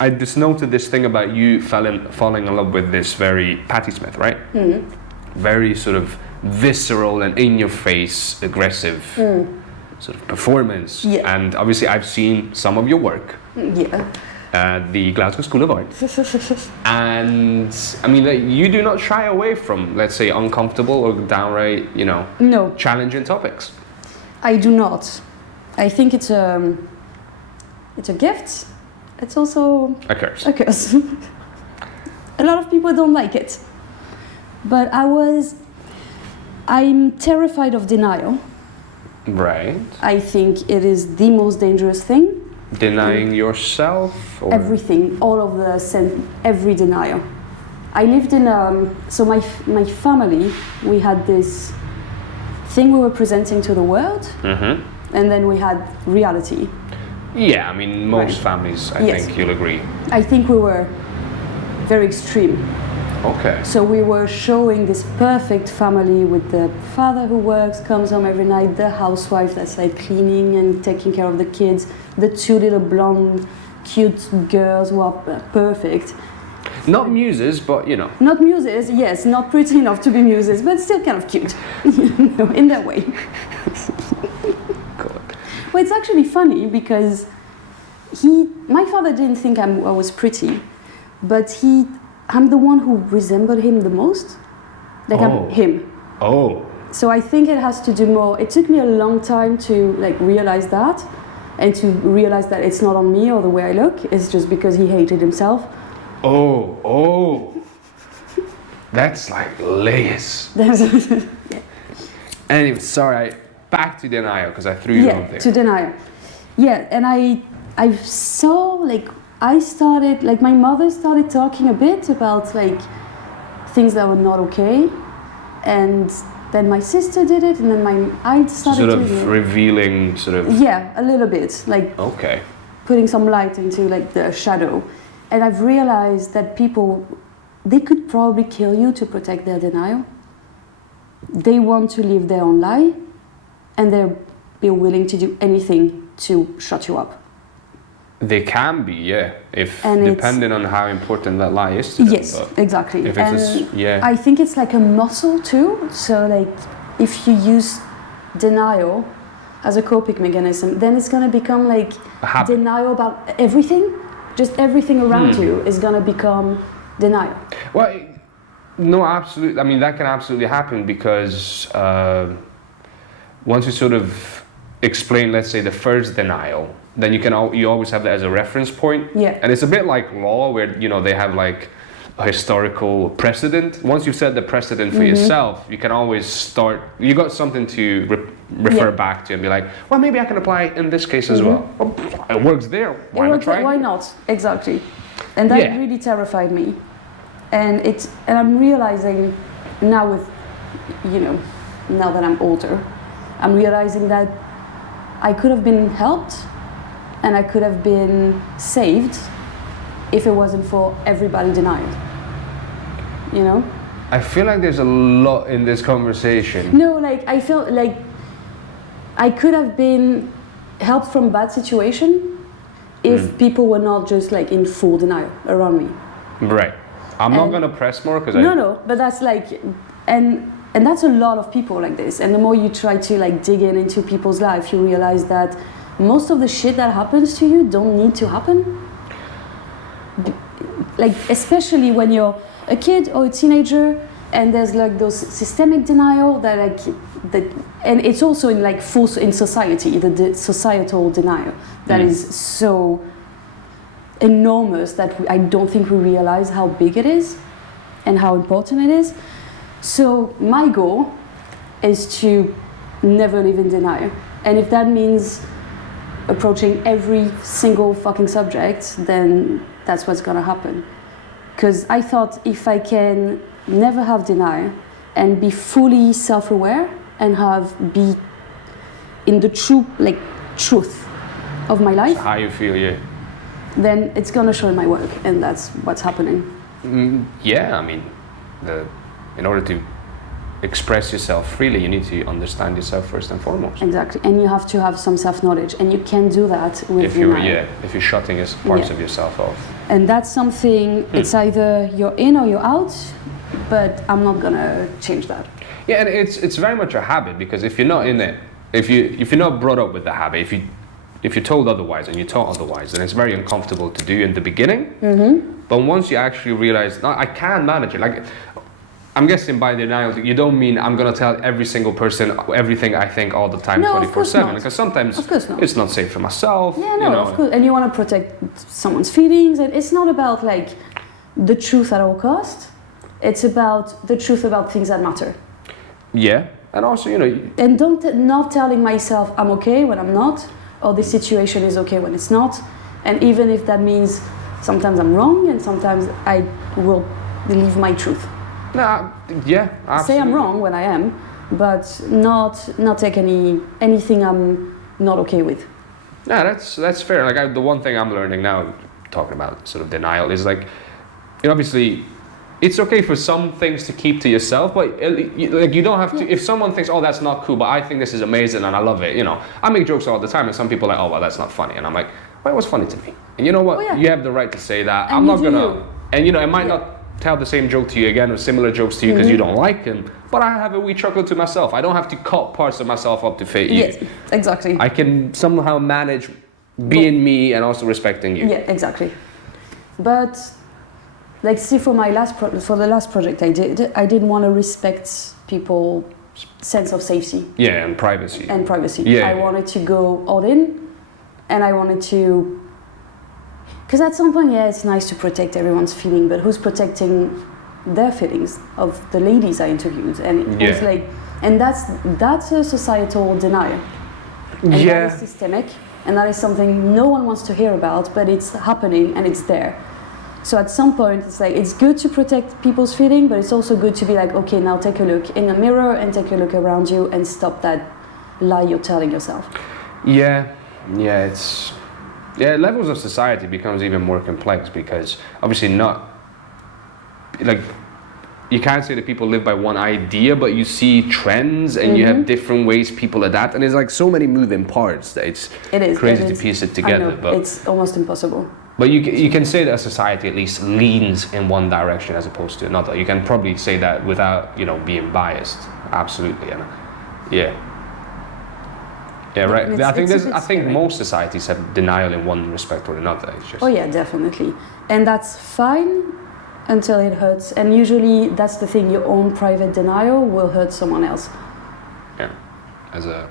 I just noted this thing about you falling in love with this very Patti Smith, right? Very sort of visceral and in-your-face, aggressive sort of performance. Yeah. And obviously, I've seen some of your work. Yeah. At the Glasgow School of Art. And I mean, like, you do not shy away from, let's say, uncomfortable or downright, No, challenging topics. I do not. I think it's a gift. It's also A curse. a curse. A lot of people don't like it. But I'm terrified of denial. Right. I think it is the most dangerous thing. Denying yourself? Or? Everything, all of every denial. I lived in, so my family, we had this thing we were presenting to the world, and then we had reality. Yeah, I mean, most families, I Yes. think you'll agree. I think we were very extreme. Okay. So we were showing this perfect family with the father who works, comes home every night, the housewife that's like cleaning and taking care of the kids, the two little blonde, cute girls who are perfect. Not muses, but Not muses, yes, not pretty enough to be muses, but still kind of cute, in their way. God. Well, it's actually funny because my father didn't think I was pretty, but I'm the one who resembled him the most. Like I'm him. Oh. So I think it has to do more. It took me a long time to realize that, and to realize that it's not on me or the way I look. It's just because he hated himself. Oh. That's like layers. Yeah. Anyway, sorry. Back to denial because I threw you out there. To denial. Yeah, and I saw I started, my mother started talking a bit about things that were not okay, and then my sister did it, and then I started sort of revealing, yeah, a little bit, okay, putting some light into the shadow, and I've realized that people, they could probably kill you to protect their denial. They want to live their own lie, and they're willing to do anything to shut you up. They can be, yeah, and depending on how important that lie is to them. Yes, exactly. If it's I think it's like a muscle too. So if you use denial as a coping mechanism, then it's gonna become denial about everything. Just everything around you is gonna become denial. Well, no, absolutely. I mean, that can absolutely happen because once you sort of explain, let's say, the first denial, then you always have that as a reference point. Yeah. And it's a bit like law where, they have a historical precedent. Once you've set the precedent for yourself, you can always you got something to refer back to and be like, well, maybe I can apply it in this case as well. Well. It works there. Why not try it? Why not? Exactly. And that really terrified me. And I'm realizing now now that I'm older, I'm realizing that I could have been helped and I could have been saved if it wasn't for everybody denied. I feel like there's a lot in this conversation. No, I felt like I could have been helped from bad situation if people were not just in full denial around me. Right. I'm not gonna press more because No, but that's and that's a lot of people like this. And the more you try to dig into people's life, you realize that most of the shit that happens to you don't need to happen. Especially when you're a kid or a teenager, and there's those systemic denial that and it's also in in society, the societal denial that is so enormous that I don't think we realize how big it is and how important it is. So my goal is to never live in denial. And if that means approaching every single fucking subject, then that's what's gonna happen. Because I thought if I can never have denial and be fully self-aware and be in the truth of my life, how you feel, yeah, then it's gonna show in my work, and that's what's happening. Yeah, I mean, in order to express yourself freely, you need to understand yourself first and foremost. Exactly, and you have to have some self-knowledge, and you can do that with If you're denial. if you're shutting parts Yeah. of yourself off. And that's something. It's either you're in or you're out, but I'm not gonna change that. Yeah, and it's very much a habit, because if you're not in it, if you're not brought up with the habit, if you're told otherwise and you're taught otherwise, then it's very uncomfortable to do in the beginning. But once you actually realize, no, I can manage it. Like, I'm guessing by denial, you don't mean I'm gonna tell every single person everything I think all the time, No, of course 24/7. not. Because sometimes Of course not. it's not safe for myself. Yeah, no, you know. of course. And you want to protect someone's feelings, and it's not about like the truth at all cost. It's about the truth about things that matter. Yeah, and also, you know, And not telling myself I'm okay when I'm not, or this situation is okay when it's not. And even if that means sometimes I'm wrong and sometimes I will believe my truth. nah, yeah, absolutely. Say I'm wrong when I am, but not take anything I'm not okay with. Yeah, that's fair. Like, the one thing I'm learning now, talking about sort of denial, is like, you know, obviously, it's okay for some things to keep to yourself, but like, you don't have to. If someone thinks, oh, that's not cool, but I think this is amazing and I love it, you know, I make jokes all the time, and some people are like, oh, well, that's not funny, and I'm like, well, it was funny to me. And you know what? Oh, yeah. You have the right to say that. And I'm you not do gonna. you. And you know, I might Yeah. not tell the same joke to you again or similar jokes to you because you don't like them, but I have a wee chuckle to myself. I don't have to cut parts of myself up to fit you. Yes, exactly. I can somehow manage being me and also respecting you. Yeah, exactly. But like, see, for my for the last project I didn't want to respect people's sense of safety Yeah, and privacy. and privacy. Yeah, I yeah. wanted to go all in, and I wanted to, because at some point, yeah, it's nice to protect everyone's feeling, but who's protecting their feelings of the ladies I interviewed? And it was Yeah. like, and that's a societal denial. And that Yeah. is systemic, and that is something no one wants to hear about, but it's happening and it's there. So at some point, it's like, it's good to protect people's feeling, but it's also good to be like, okay, now take a look in the mirror and take a look around you and stop that lie you're telling yourself. Yeah, levels of society becomes even more complex, because obviously not, like, you can't say that people live by one idea, but you see trends and you have different ways people adapt, and there's like so many moving parts that it's crazy to piece it together. I know, but it's almost impossible. But you can say that a society at least leans in one direction as opposed to another. You can probably say that without, you know, being biased. Absolutely, and yeah, right. And I think it's a bit I think scary. most societies have denial in one respect or another. It's just Oh yeah, definitely. And that's fine until it hurts. And usually that's the thing, your own private denial will hurt someone else. yeah, as a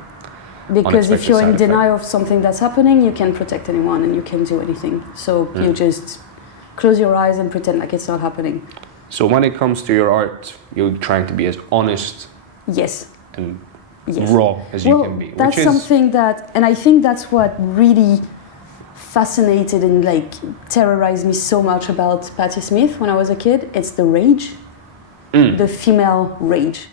Because if unexpected you're in side effect. denial of something that's happening, you can't protect anyone and you can't do anything. So you just close your eyes and pretend like it's not happening. So when it comes to your art, you're trying to be as honest Yes. and Yes. raw as you can be. That's which is, something that, and I think that's what really fascinated and like terrorized me so much about Patti Smith when I was a kid. It's the rage, the female rage.